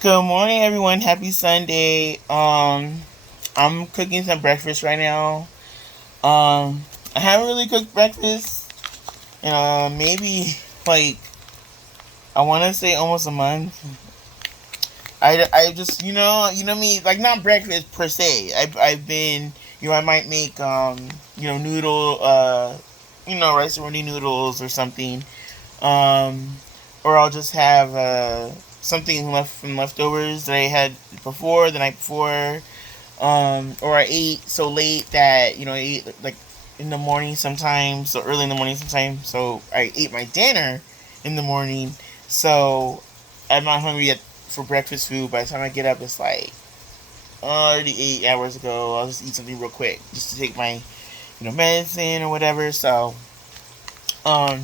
Good morning, everyone. Happy Sunday. I'm cooking some breakfast right now. I haven't really cooked breakfast in maybe like I want to say almost a month. I just me, like, not breakfast per se. I've been, I might make noodle rice roni noodles or something. Um, or I'll just have something left from leftovers that I had before the night before. Or I ate so late that I ate like in the morning sometimes, so early in the morning sometimes. So I ate my dinner in the morning. So I'm not hungry yet for breakfast food. By the time I get up, it's like already 8 hours ago. I'll just eat something real quick just to take my medicine or whatever. So um,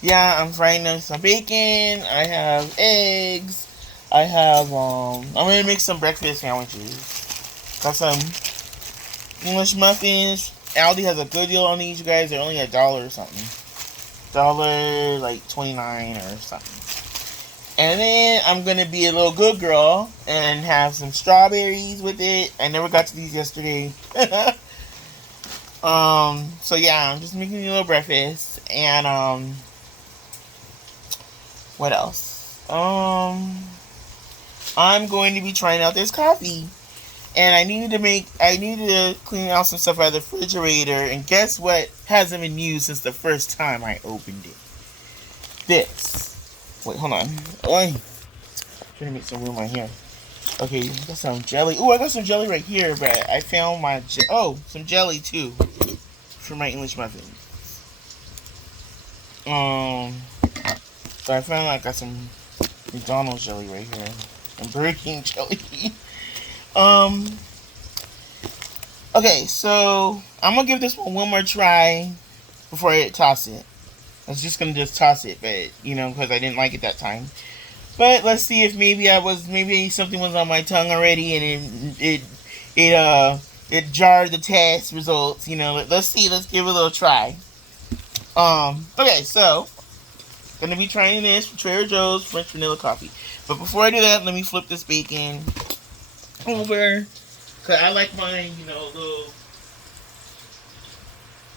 yeah, I'm frying up some bacon. I have eggs. I have I'm gonna make some breakfast sandwiches. Got some English muffins. Aldi has a good deal on these, you guys. They're only $1 or something. Dollar like 29 or something. And then I'm gonna be a little good girl and have some strawberries with it. I never got to these yesterday. So yeah, I'm just making a little breakfast. And what else? I'm going to be trying out this coffee. And I needed to clean out some stuff out of the refrigerator. And guess what hasn't been used since the first time I opened it? This. Wait, hold on. Oi. Trying to make some room right here. Okay, got some jelly. Ooh, I got some jelly right here, but I found my some jelly too for my English muffins. Um, so I found I got some McDonald's jelly right here and Burger King jelly. um, okay, so I'm gonna give this one more try before I toss it. I was just gonna just toss it, but because I didn't like it that time. But let's see if maybe something was on my tongue already, and it jarred the test results. Let's see. Let's give it a little try. Okay, so gonna be trying this from Trader Joe's French vanilla coffee. But before I do that, let me flip this bacon over. Cause I like mine, little.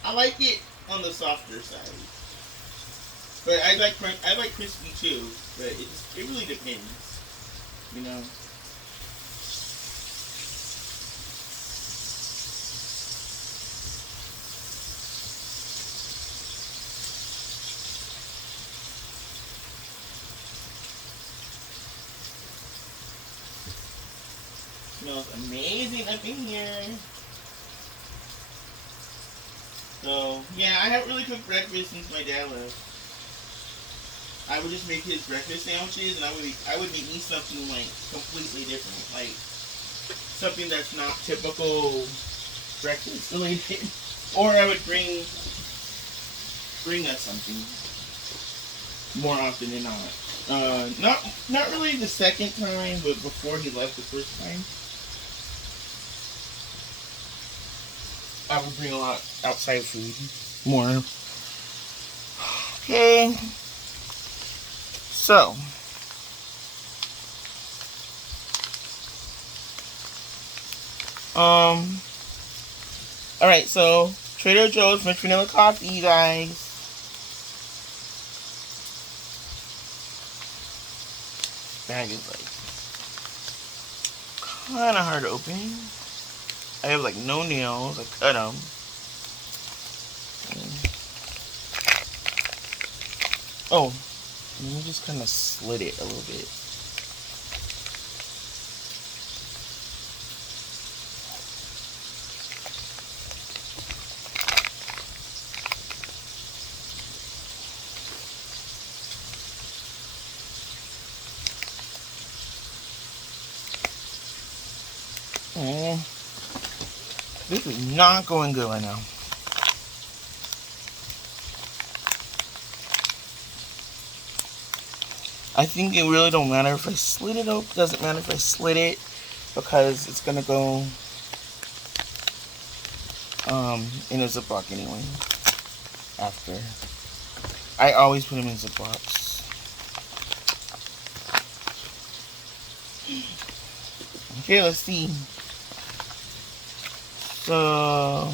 I like it on the softer side, but I like crispy too. But it really depends, you know. Smells amazing up in here. So yeah, I haven't really cooked breakfast since my dad left. I would just make his breakfast sandwiches, and I would make me something like completely different, like something that's not typical breakfast related. Or I would bring us something more often than not. Not really the second time, but before he left the first time, I would bring a lot outside food more. Okay, so um, all right, so Trader Joe's French vanilla coffee, you guys. Bag is like kind of hard to open. I have like no nails. I cut them. Oh, let me just kind of slit it a little bit. Oh, this is not going good right now. I think it really don't matter if I slit it up. Doesn't matter if I slit it because it's gonna go in a Ziploc anyway. After I always put them in Ziplocs. Okay, let's see. So,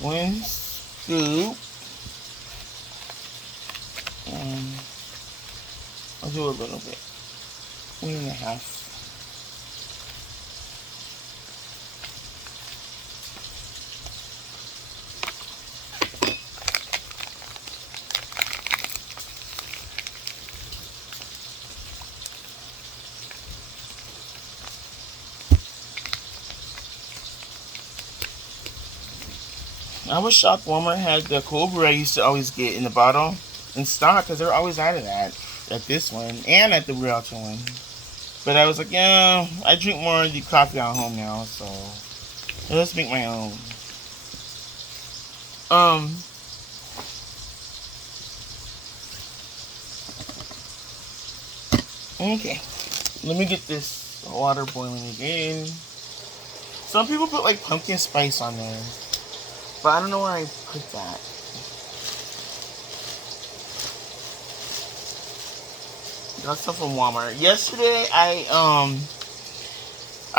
1 scoop. I'll do a little bit. 1.5. I was shocked Walmart had the Cobra I used to always get in the bottle in stock because they're always out of that at this one and at the Rialto one. But I was like, yeah, I drink more of the coffee at home now, so let's make my own. Okay, let me get this water boiling again. Some people put like pumpkin spice on there, but I don't know where I put that. Got stuff from Walmart. Yesterday, I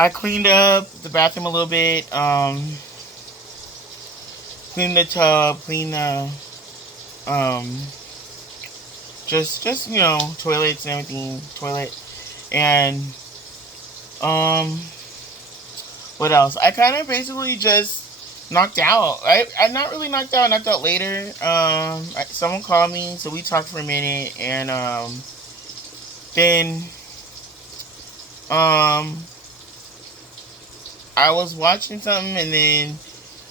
cleaned up the bathroom a little bit. Cleaned the tub, cleaned the just toilets and everything, and what else? I kind of basically just knocked out. I'm not really knocked out. Knocked out later. Someone called me, so we talked for a minute, and then I was watching something, and then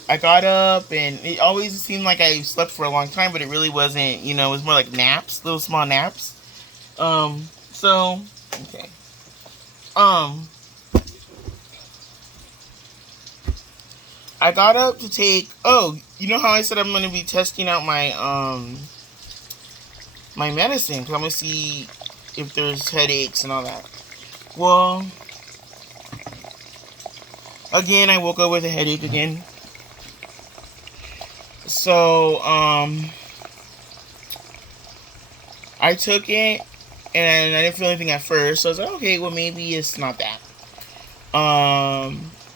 I got up, and it always seemed like I slept for a long time, but it really wasn't. It was more like naps, little small naps. So okay. I got up to take. Oh, you know how I said I'm gonna be testing out my medicine? 'Cause I'm gonna see if there's headaches and all that. Well, again, I woke up with a headache again. So, I took it, and I didn't feel anything at first. So I was like, okay, well, maybe it's not that.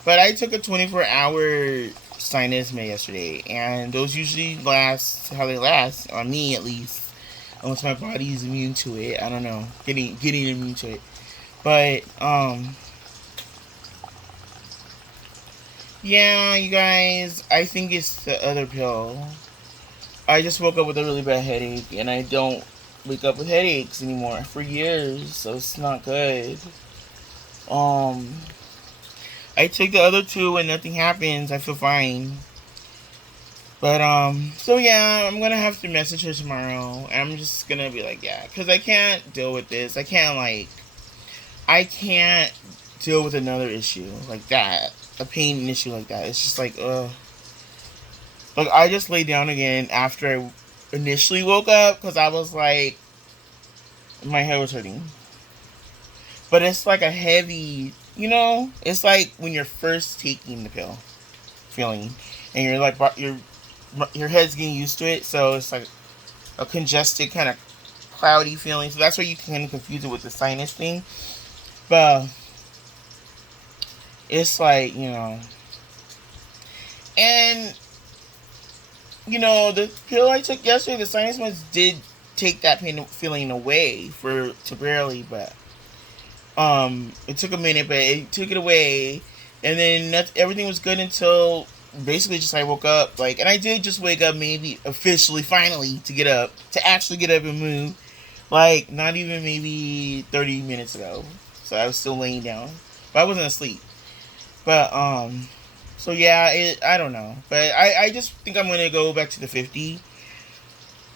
But I took a 24-hour sinus med yesterday, and those usually last how they last, on me at least, unless my body's immune to it. I don't know, getting immune to it. But, yeah, you guys, I think it's the other pill. I just woke up with a really bad headache, and I don't wake up with headaches anymore for years, so it's not good. I take the other two and nothing happens. I feel fine. But, so yeah, I'm gonna have to message her tomorrow, and I'm just gonna be like, yeah, because I can't deal with this. I can't deal with another issue like that. A pain issue like that. It's just like, ugh. Like, I just laid down again after I initially woke up, because I was like, my head was hurting. But it's like a heavy, it's like when you're first taking the pill feeling, and you're like, your head's getting used to it, so it's like a congested kind of cloudy feeling. So that's why you can confuse it with the sinus thing. But it's like, and the pill I took yesterday, the sinus meds did take that pain feeling away for temporarily, but it took a minute, but it took it away, and then everything was good until basically just I woke up, and I did just wake up, maybe officially, finally, to actually get up and move, not even maybe 30 minutes ago. So I was still laying down, but I wasn't asleep. But so yeah, I don't know, but I just think I'm gonna go back to the 50.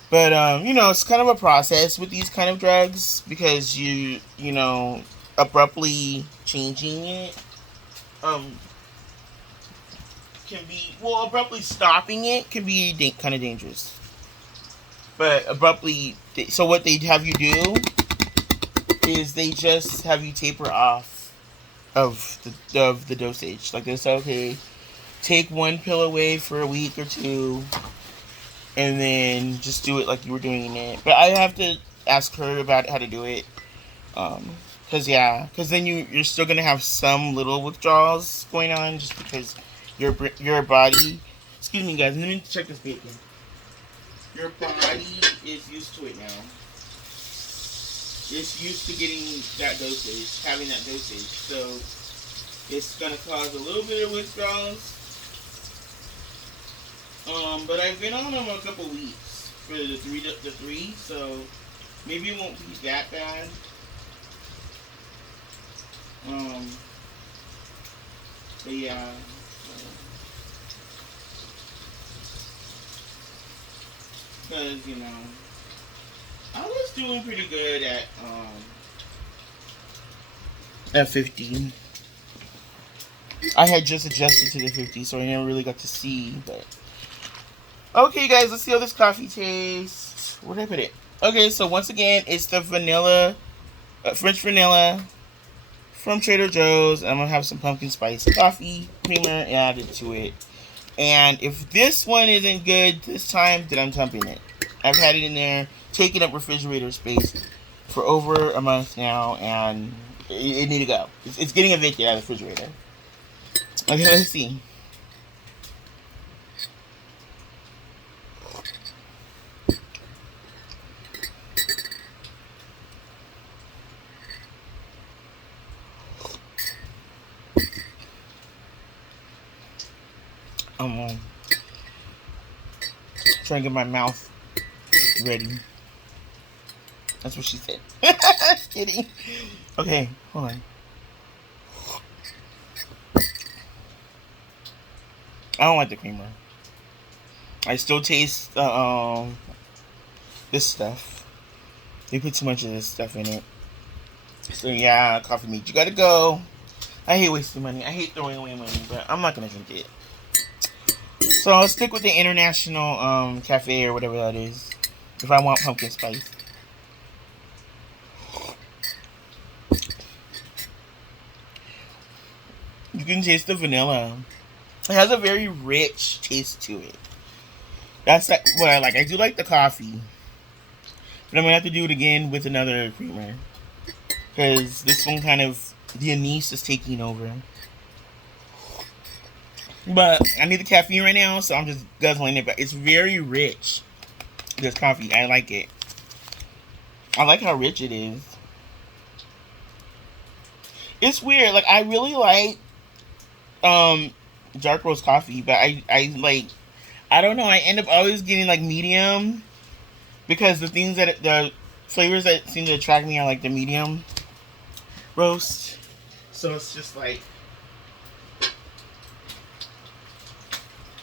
But it's kind of a process with these kind of drugs, because abruptly changing it can be, abruptly stopping it can be kind of dangerous. But abruptly, so what they have you do is they just have you taper off of the dosage. Like, they say, okay, take one pill away for a week or two, and then just do it like you were doing it. But I have to ask her about how to do it. Because then you're still gonna have some little withdrawals going on just because your body. Excuse me, guys. Let me check this bacon. Your body is used to it now. It's used to getting that dosage, having that dosage. So it's gonna cause a little bit of withdrawals. But I've been on them a couple weeks for the three, so maybe it won't be that bad. Um, but yeah, because I was doing pretty good at 15. I had just adjusted to the 50, so I never really got to see. But okay, guys, let's see how this coffee tastes. Where did I put it? Okay, so once again, it's the vanilla, French vanilla from Trader Joe's. I'm gonna have some pumpkin spice coffee creamer added to it. And if this one isn't good this time, then I'm dumping it. I've had it in there, taking up refrigerator space for over a month now, and it need to go. It's getting evicted out of the refrigerator. Okay, let's see. I'm trying to get my mouth ready. That's what she said. Just kidding. Okay, hold on. I don't like the creamer. I still taste this stuff. They put too much of this stuff in it. So yeah, coffee meat. You gotta go. I hate wasting money. I hate throwing away money, but I'm not gonna drink it. So I'll stick with the International Cafe or whatever that is. If I want pumpkin spice. You can taste the vanilla. It has a very rich taste to it. That's like what I like. I do like the coffee. But I'm gonna have to do it again with another creamer. Because this one kind of, the anise is taking over. But I need the caffeine right now, so I'm just guzzling it. But it's very rich. This coffee, I like it. I like how rich it is. It's weird. Like I really like dark roast coffee, but I like, I don't know. I end up always getting like medium because the flavors that seem to attract me are like the medium roast. So it's just like,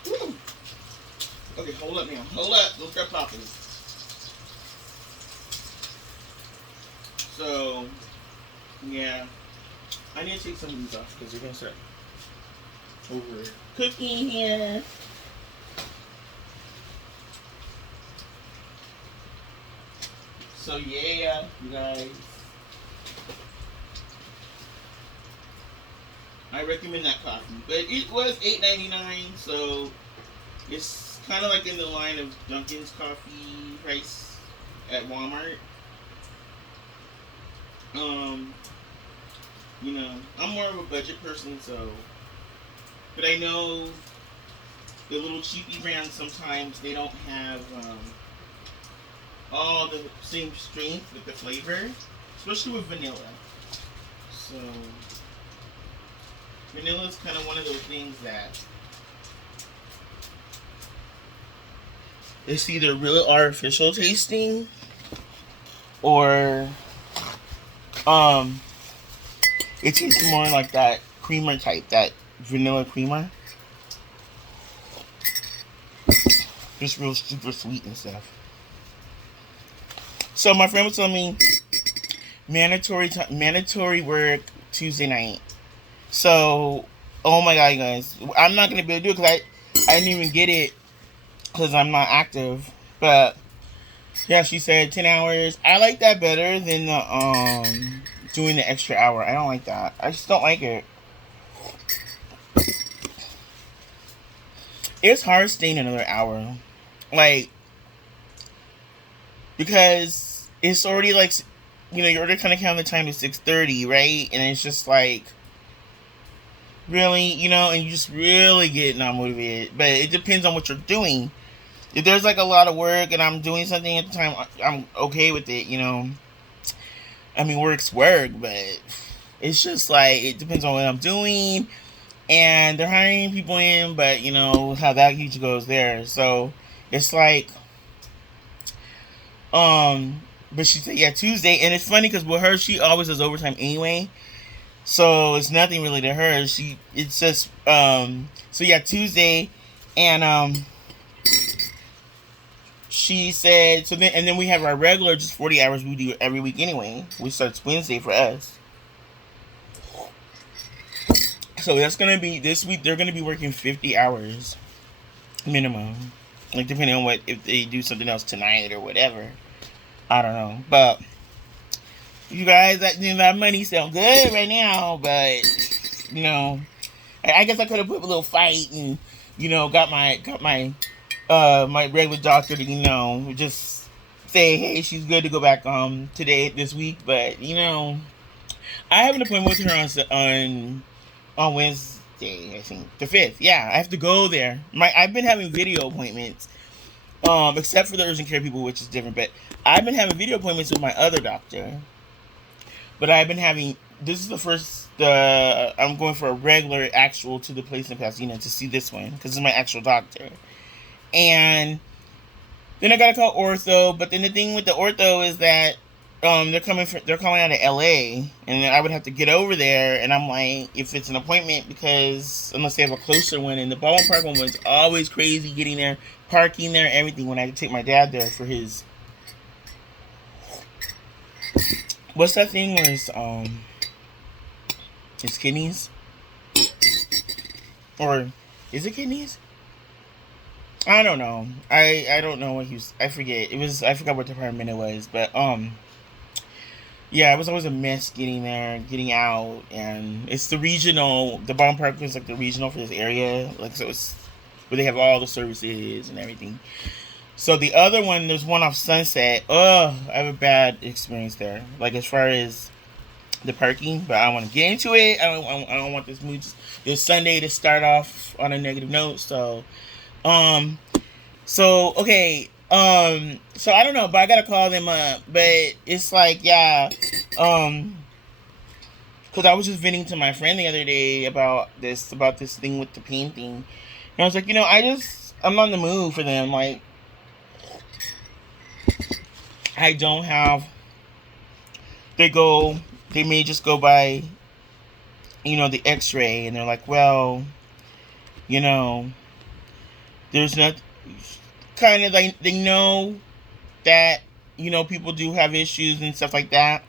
woo. Okay, hold up now. Hold up. Don't start popping. So yeah, I need to take some of these off because they're gonna start over cooking here. So yeah, you guys, I recommend that coffee. But it was $8.99, so it's kind of like in the line of Dunkin's coffee price at Walmart. Um, I'm more of a budget person, so, but I know the little cheapy brands sometimes they don't have all the same strength with the flavor, especially with vanilla. So vanilla is kind of one of those things that it's either really artificial tasting or it tastes more like that creamer type, that vanilla creamer. Just real super sweet and stuff. So my friend was telling me mandatory work Tuesday night. So, oh my god, you guys, I'm not gonna be able to do it because I didn't even get it because I'm not active. But yeah, she said 10 hours. I like that better than the doing the extra hour. I don't like that. I just don't like it. It's hard staying another hour, like, because it's already like you're already kind of counting the time to 6:30, right? And it's just like, really, and you just really get not motivated. But it depends on what you're doing. If there's like a lot of work and I'm doing something at the time, I'm okay with it. I mean, work's work, but it's just like it depends on what I'm doing. And they're hiring people in, but how that usually goes there. So it's like, but she said, yeah, Tuesday. And it's funny because with her, she always does overtime anyway. So it's nothing really to her. It's just, so yeah, Tuesday. And, she said, and then we have our regular, just 40 hours we do every week anyway. We starts Wednesday for us. So that's going to be, this week, they're going to be working 50 hours minimum. Like, depending on if they do something else tonight or whatever. I don't know. But, you guys, that money sound good right now. But, I guess I could have put a little fight and, got my my regular doctor to, just say, hey, she's good to go back this week. But, I have an appointment with her on Wednesday, I think, the 5th. Yeah, I have to go there. I've been having video appointments, except for the urgent care people, which is different. But I've been having video appointments with my other doctor. But I've been having, this is the first, I'm going for a regular actual to the place in Pasadena to see this one, because it's my actual doctor. And then I gotta call ortho, but then the thing with the ortho is that they're coming out of LA, and I would have to get over there, and I'm like, if it's an appointment, because unless they have a closer one, and the Baldwin Park one was always crazy getting there, parking there, everything, when I had to take my dad there for his, what's that thing where his kidneys? Or is it kidneys? I don't know. I don't know what I forget. I forgot what department it was, but yeah, it was always a mess getting there, getting out, and it's the Baldwin Park is like the regional for this area, like, so it's where they have all the services and everything. So the other one, there's one off Sunset. I have a bad experience there, like as far as the parking, but I don't want to get into it. I don't want this Sunday to start off on a negative note. So okay. So I don't know, but I gotta call them up. But it's like, yeah, because I was just venting to my friend the other day about this thing with the pain thing, and I was like, I'm on the move for them. Like, I don't have. They may just go by, the X-ray, and they're like, well, there's not. Kind of like, they know that people do have issues and stuff like that,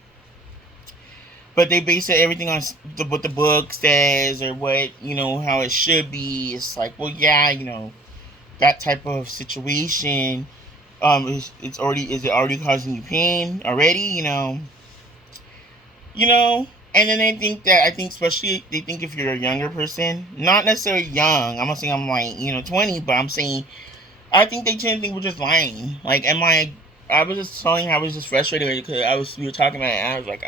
but they base everything on what the book says, or what how it should be. It's like, well, yeah, that type of situation, is it already causing you pain already, and then I think especially they think if you're a younger person, not necessarily young, I'm not saying I'm like 20, but I'm saying I think they tend to think we're just lying. Like, I was just telling how I was just frustrated because we were talking about it, and I was like,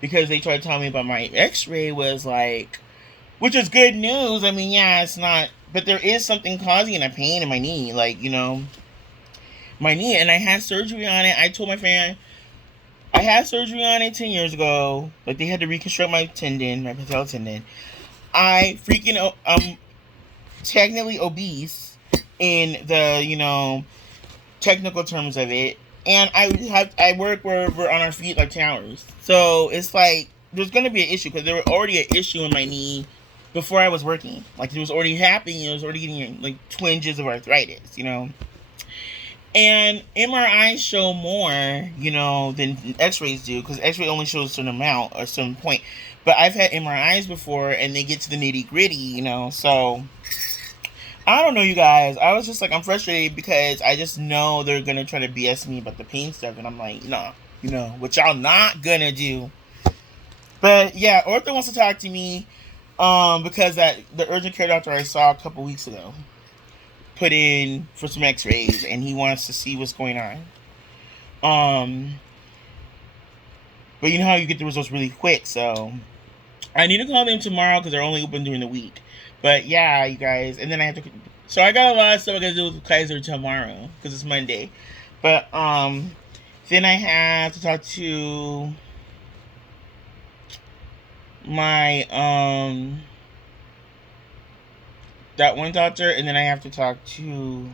because they tried to tell me about my X-ray was like, which is good news. I mean, yeah, it's not, but there is something causing a pain in my knee, like, my knee, and I had surgery on it. I told my friend, I had surgery on it 10 years ago. Like, they had to reconstruct my patella tendon. I freaking, technically obese in the technical terms of it, and I work where we're on our feet like towers, so it's like there's gonna be an issue because there was already an issue in my knee before I was working. Like, it was already happening. It was already getting like twinges of arthritis, and MRIs show more than X-rays do, because X-ray only shows a certain amount or a certain point, but I've had MRIs before and they get to the nitty-gritty, so I don't know, you guys. I was just like, I'm frustrated because I just know they're gonna try to BS me about the pain stuff, and I'm like, nah, what y'all not gonna do. But yeah, ortho wants to talk to me, because the urgent care doctor I saw a couple weeks ago put in for some X-rays, and he wants to see what's going on. But you know how you get the results really quick, so I need to call them tomorrow because they're only open during the week. But yeah, you guys, and then I have to. So I got a lot of stuff I gotta do with Kaiser tomorrow because it's Monday. But then I have to talk to my that one doctor, and then I have to talk to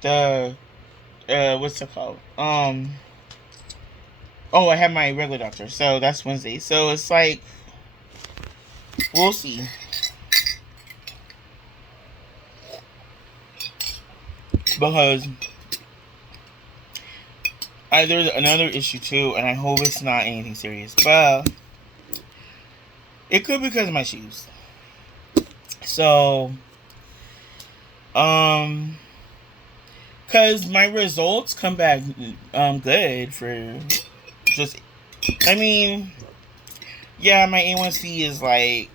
the what's it called? Oh, I have my regular doctor, so that's Wednesday. So it's like we'll see. Because there's another issue too, and I hope it's not anything serious. But it could be because of my shoes. So, because my results come back good for just. I mean, yeah, my A1C is like,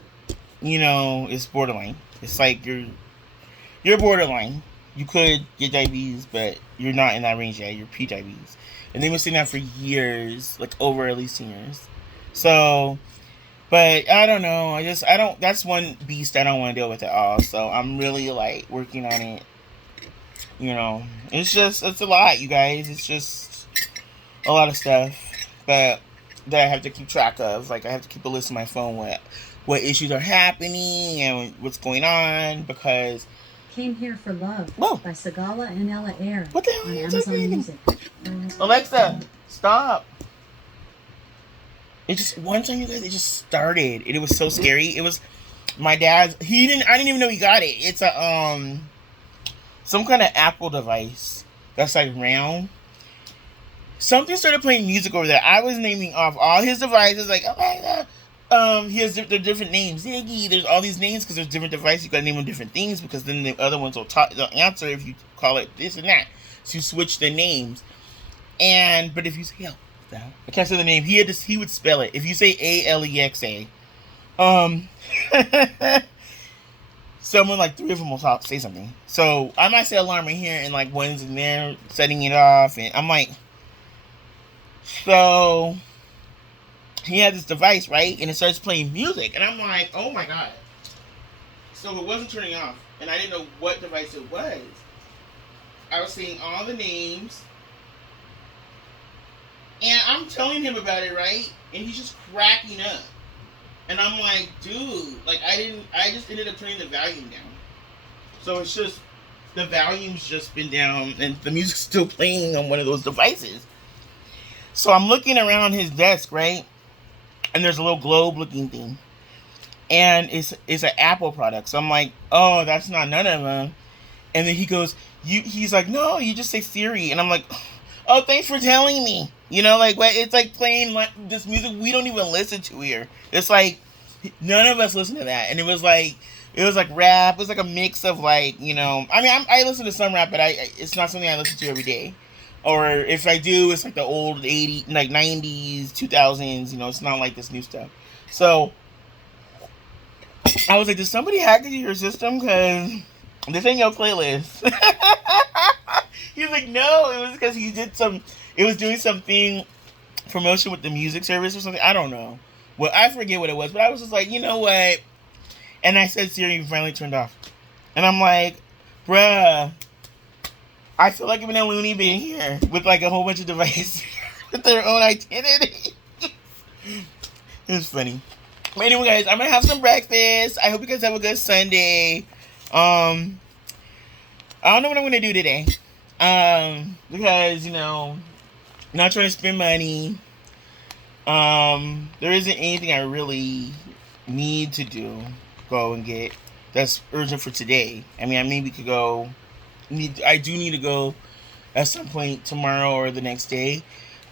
it's borderline. It's like you're borderline. You could get diabetes, but you're not in that range yet. You're pre-diabetes. And they've been saying that for years, like over at least 10 years. So, but I don't know. I don't, that's one beast I don't want to deal with at all. So I'm really like working on it. It's a lot, you guys. It's just a lot of stuff. But that I have to keep track of. Like I have to keep a list on my phone what issues are happening and what's going on because Came Here for Love Whoa. by Sagala and Ella Eyre What the hell on are you Amazon talking? Music. Alexa, stop. It just one time, you guys, it just started. It was so scary. It was my dad's. I didn't even know he got it. It's a some kind of Apple device that's like round. Something started playing music over there. I was naming off all his devices, like, oh my god. He has they're different names. Ziggy. There's all these names because there's different devices. You gotta name them different things because then the other ones they'll answer if you call it this and that. So you switch the names. But if you say I can't say the name. He would spell it. If you say Alexa, someone like three of them will say something. So I might say alarm in here and like one's in there setting it off, and I'm like, so he had this device, right? And it starts playing music. And I'm like, oh my god. So it wasn't turning off. And I didn't know what device it was. I was seeing all the names. And I'm telling him about it, right? And he's just cracking up. And I'm like, dude, like I just ended up turning the volume down. So it's just, the volume's just been down and the music's still playing on one of those devices. So I'm looking around his desk, right? And there's a little globe looking thing. And it's an Apple product. So I'm like, oh, that's not none of them. And then he goes, he's like, no, you just say Siri. And I'm like, oh, thanks for telling me. Like, it's like playing like this music we don't even listen to here. It's like, none of us listen to that. And it was like rap. It was like a mix of like, I mean, I listen to some rap, but it's not something I listen to every day. Or if I do, it's like the old 80s, like 90s, 2000s, it's not like this new stuff. So, I was like, did somebody hack into your system? Because this ain't your playlist. He's like, no, it was because it was doing something, promotion with the music service or something. I don't know. Well, I forget what it was, but I was just like, you know what? And I said Siri finally turned off. And I'm like, bruh, I feel like I'm in a loony bin here with like a whole bunch of devices with their own identity. It's funny. But anyway, guys, I'm gonna have some breakfast. I hope you guys have a good Sunday. I don't know what I'm gonna do today. Because not trying to spend money. There isn't anything I really need to go and get that's urgent for today. I mean, I maybe could go. I do need to go at some point tomorrow or the next day,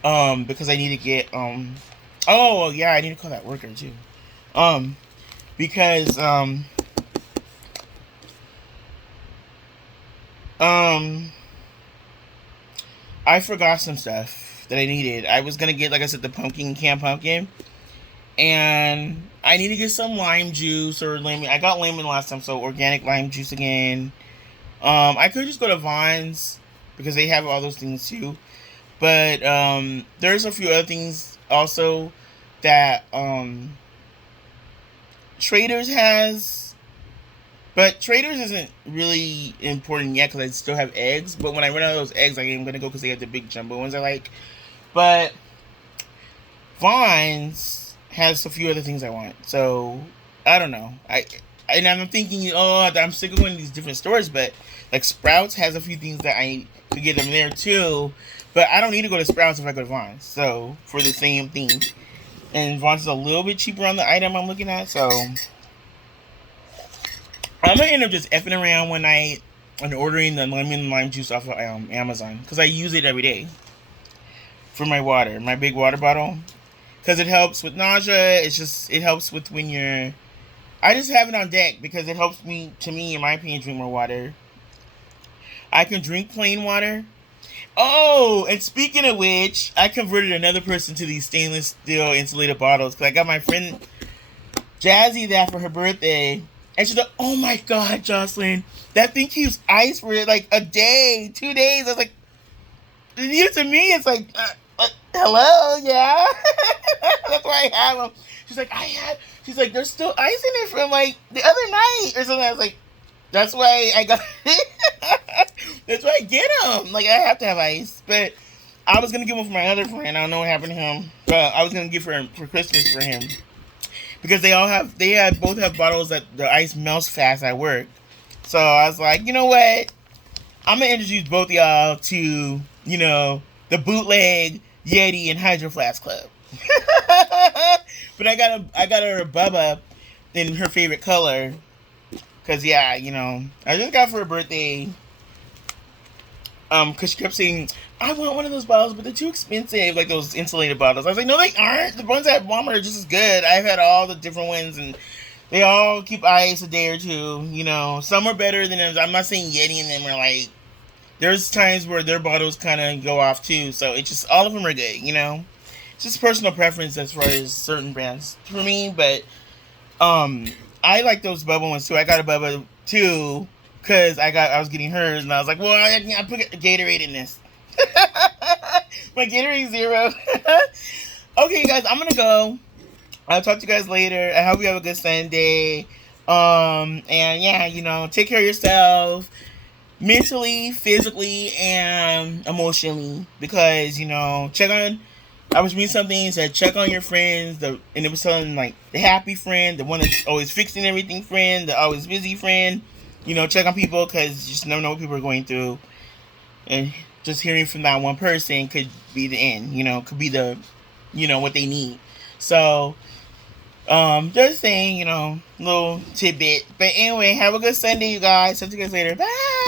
because I need to get oh yeah, I need to call that worker too, because I forgot some stuff that I needed. I was gonna get, like I said, the canned pumpkin, and I need to get some lime juice or lemon. I got lemon last time, so organic lime juice again. I could just go to Vons because they have all those things too. But there's a few other things also that Traders has, but Traders isn't really important yet because I still have eggs. But when I run out of those eggs, I am gonna go because they have the big jumbo ones I like. But Vons has a few other things I want, so I don't know. And I'm thinking, oh, I'm sick of going to these different stores, but like Sprouts has a few things that I could get them there too. But I don't need to go to Sprouts if I go to Vons. So for the same thing, and Vons is a little bit cheaper on the item I'm looking at, so I'm gonna end up just effing around one night and ordering the lemon lime juice off of Amazon because I use it every day for my water, my big water bottle, because it helps with nausea. It helps with when you're. I just have it on deck because it helps me, to me, in my opinion, drink more water. I can drink plain water. Oh, and speaking of which, I converted another person to these stainless steel insulated bottles because I got my friend Jazzy that for her birthday. And she's like, oh my God, Jocelyn, that thing keeps ice for like a day, 2 days. I was like, to me, it's like, hello, yeah. That's why I have them. She's like, there's still ice in it from like the other night or something. I was like, that's why I got, that's why I get them. Like, I have to have ice. But I was going to give them for my other friend. I don't know what happened to him. But I was going to give for Christmas for him. Because they both have bottles that the ice melts fast at work. So I was like, you know what? I'm going to introduce both of y'all to, the bootleg Yeti and Hydro Flask Club. But I got her a Bubba in her favorite color. Because, yeah, I just got for her birthday. Because she kept saying, I want one of those bottles, but they're too expensive, like those insulated bottles. I was like, no, they aren't. The ones at Walmart are just as good. I've had all the different ones, and they all keep ice a day or two. Some are better than others. I'm not saying Yeti and them are like. There's times where their bottles kind of go off too, so it's just all of them are good. It's just personal preference as far as certain brands for me. But I like those Bubba ones too. I got a Bubba too because I was getting hers, and I was like, well, I put a Gatorade in this. My Gatorade Zero. Okay, guys, I'm gonna go. I'll talk to you guys later. I hope you have a good Sunday. And yeah, take care of yourself mentally, physically, and emotionally. Because, check on. I was reading something that said check on your friends. And it was something like the happy friend, the one that's always fixing everything friend, the always busy friend. Check on people because you just never know what people are going through. And just hearing from that one person could be the end, could be the, what they need. So, just saying, little tidbit. But anyway, have a good Sunday, you guys. Talk to you guys later. Bye.